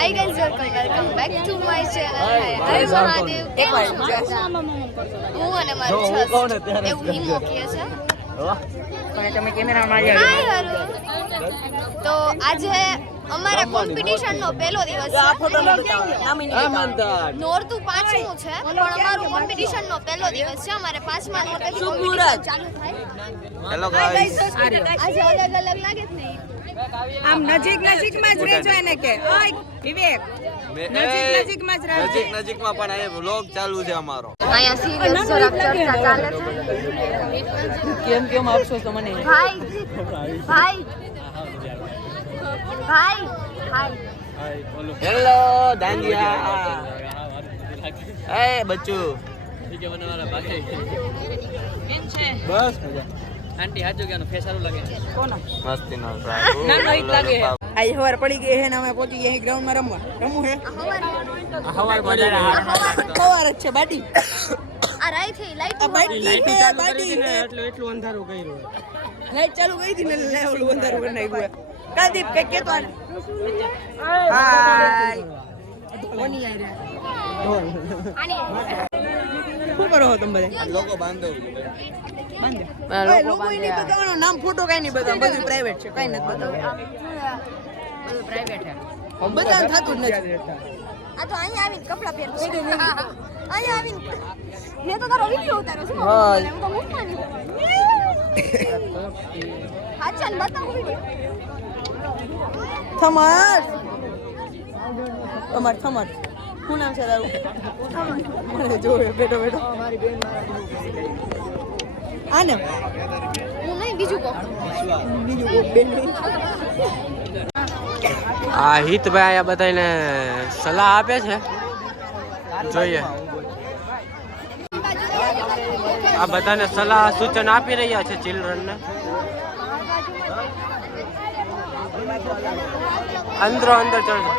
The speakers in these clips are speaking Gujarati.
Hi guys welcome back to my channel હરે મહાદેવ હું અને મારું છસ એવું હિમો કહે છે પણ તમે કેમેરામાં આવી હાય હરુ તો આજે અમારા કોમ્પિટિશન નો પહેલો દિવસ છે નોરતું પાંચમું છે પણ અમારું કોમ્પિટિશન નો પહેલો દિવસ છે અમારે પાંચમા નોરતેથી કોમ્પિટિશન ચાલુ થાય હેલો ગાઈસ આજે અલગ અલગ લાગે છે ને આમ નજીકમાં જ રહેજો એને કે ઓય વિવેક નજીકમાં જ રહેજો નજીકમાં પણ આ વ્લોગ ચાલુ છે અમારો અહીંયા સિરિયસ જરાક ચર્ચા ચાલે છે કેમ અફસોસ તો મને ભાઈ હેલો દાંડિયા એ બચ્ચુ બસ મજા આંટી હાજો કે ફેસ સારું લાગે કોનો મસ્તી નો ના ઈ લાગે આઈ હવાર પડી ગઈ હે ને અમે પહોંચી ગયા ગ્રાઉન્ડ માં રમવું હે હવાર બજાર સવાર જ છે બાડી આ રાઈ થઈ લાઈટ બાડી એટલું અંધારું કર્યું લાઈટ ચાલુ કરી હતી ને લેવલ અંધારું કરી નાખ્યું કાદીપ કે કેતો આને હાય કોની આઈ રે શું કરો છો તમે બધા લોકો બાંધો લોકો નહીં બતાવવાનો નામ ફોટો કઈ નહીં બતાવવાનું બધું પ્રાઇવેટ છે કઈ નથી બતાવવાનું બધું પ્રાઇવેટ છે બધા થતું જ નથી આ તો અહીંયા આવીને કપડા પહેરું છે અહીંયા આવીને મેં તો તારો વિડિયો ઉતાર્યો છે હા. હું તો મૂકવાની હાચન બતાવું વિડિયો થમર થમર શું નામ છે તારું મને જોવે બેઠો આને હું નહીં બીજું કહું બીજું કોઈ બેન નહીં આ હિતભાઈ આ બધાને સલાહ આપે છે જોઈએ આ બધાને સલાહ સૂચન આપી રહ્યા છે ચિલ્ડ્રનને અંદર ચડજો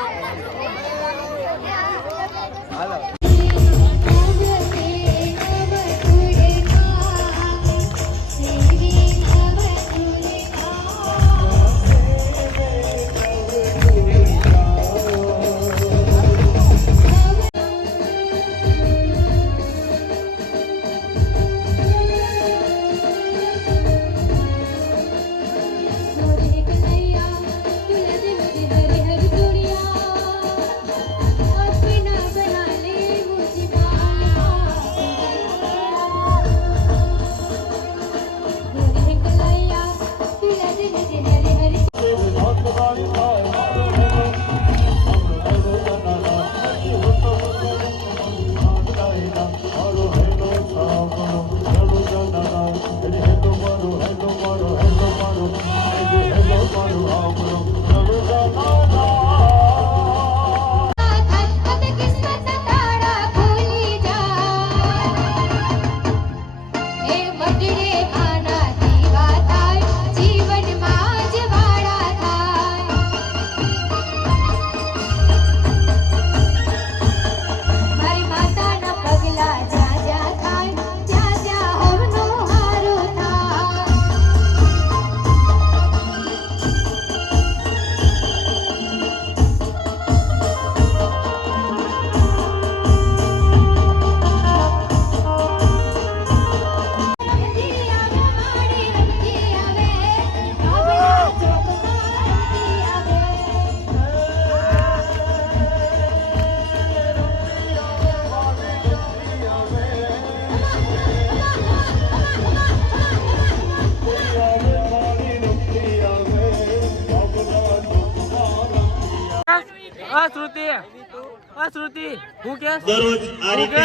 શ્રુતિ હું કે દરરોજ આ રીતે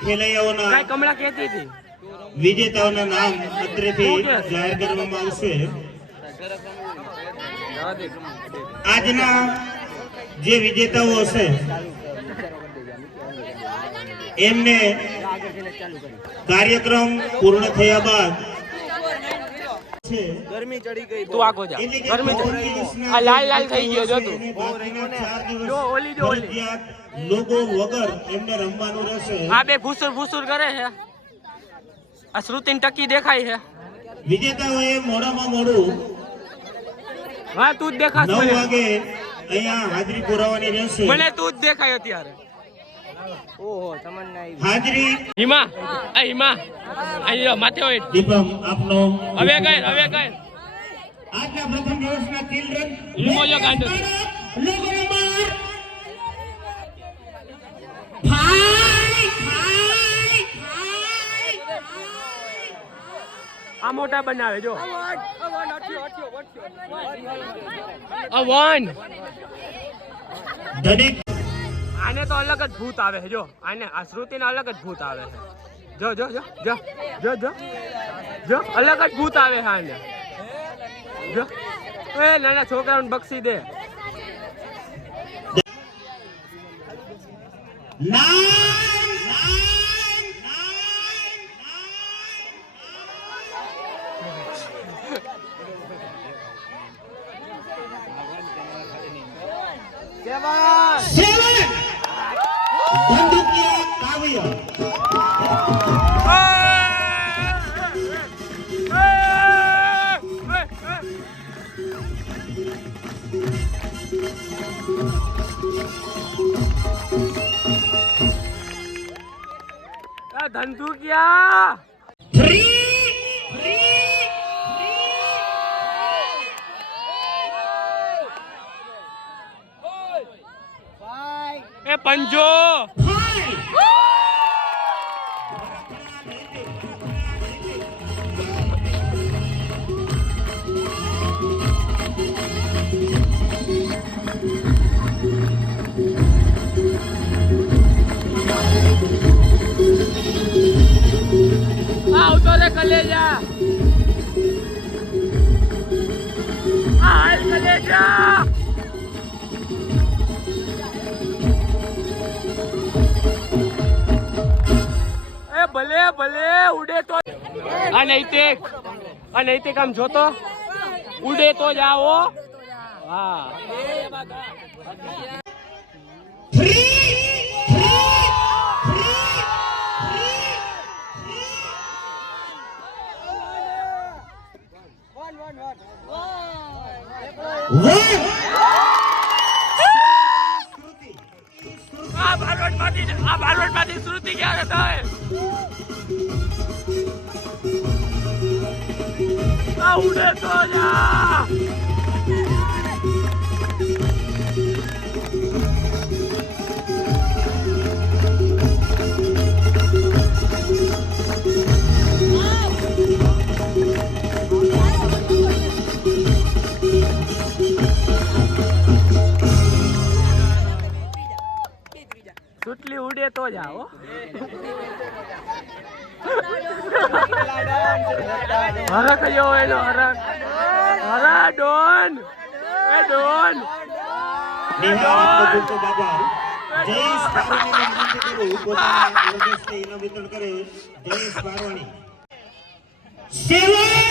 ખેલૈયાઓના કઈ કમળા કહેતી હતી વિજેતાઓના નામ અત્રેથી જાહેર કરવામાં આવશે. આજના જે વિજેતાઓ હશે એમને કાર્યક્રમ પૂર્ણ થયા બાદ ગરમી ચડી ગઈ તું આગો જા ગરમી આ લાલ થઈ ગયો જો તું જો ઓલી લોકો વગર એમને રમવાનું રહેશે. આ બે ભૂસુર કરે છે આ શ્રુતિન ટકી દેખાય છે વિજેતાઓએ મોડામાં મોડું હા તું જ દેખાશ 9 મને વાગે અહીંયા હાજરી પુરાવાની રહેશે. મને તું જ દેખાય અત્યારે. હાજરી હિમા આ હિમા અહીંયા માથે હોય. દીપમ આપનો હવે કઈ આજના પ્રથમ દિવસના ચિલ્ડ્રન હિમો જો ગાંડો લોક નંબર 5 આ મોટા બનાવે જો આ વન. દરેક આને તો અલગ જ ભૂત આવે છે જો. આને આ શ્રુતિને અલગ જ ભૂત આવે છે. જો જો જો જો જો જો જો અલગ જ ભૂત આવે છે આને. જો એ નાના છોકરાઓને બક્ષી દે. બંદૂકિયા કાવ્ય ધંધુકિયા એ પંજો. આવતો રે કલેજા. હાલ કલેજા. એ ભલે ભલે ઉડે તો અનૈતિક આમ જોતો ઉડે તો જાઓ. હા આ બારવટમાંથી શ્રુતિ ક્યારે થાય? આ ઉડે તો જા. સુટલી ઉડે તો જાઓ. હરખ જો એનો હરખ. હરા ડોન એ ડોન નિહાળ બાબા જયેશ બારવાણીને વિનંતી કરું પોતાના ઓર્ગેસ્ટ્રે ઇનામ વિતરણ કરે. જયેશ બારવાણી 7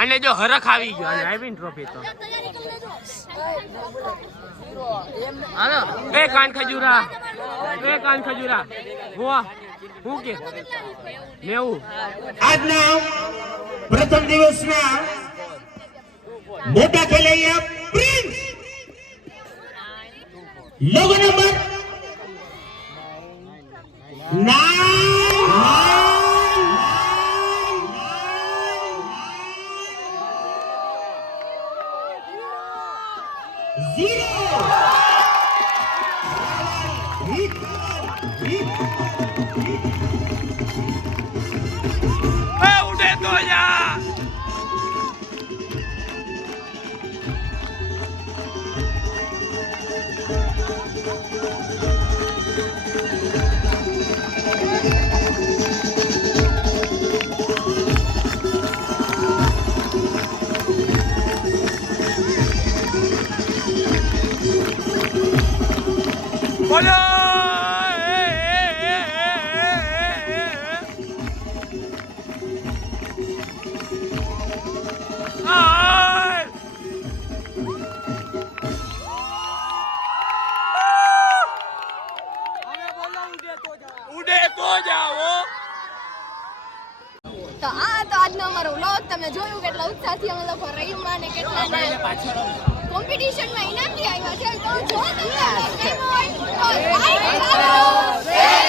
આને જો હરખ આવી ગયો અને આવીને ટ્રોફી તો એ કાન ખજૂરા વાહ હું કે મેવું આજના પ્રથમ દિવસના મોટા ખેલૈયા પ્રિન્સ લોગો નંબર 9 ઉડે તો જા. બોલો ઉડે તો જાઓ. તો આ તો આજનો અમારો વ્લોગ તમે જોયું કેટલા ઉત્સાહથી અમે લોકો રહીમાં ને કેટલાને કોમ્પિટિશનમાં ઇનામથી આવ્યા છે. તો જો તમને ગમ્યું હોય તો like કરો, share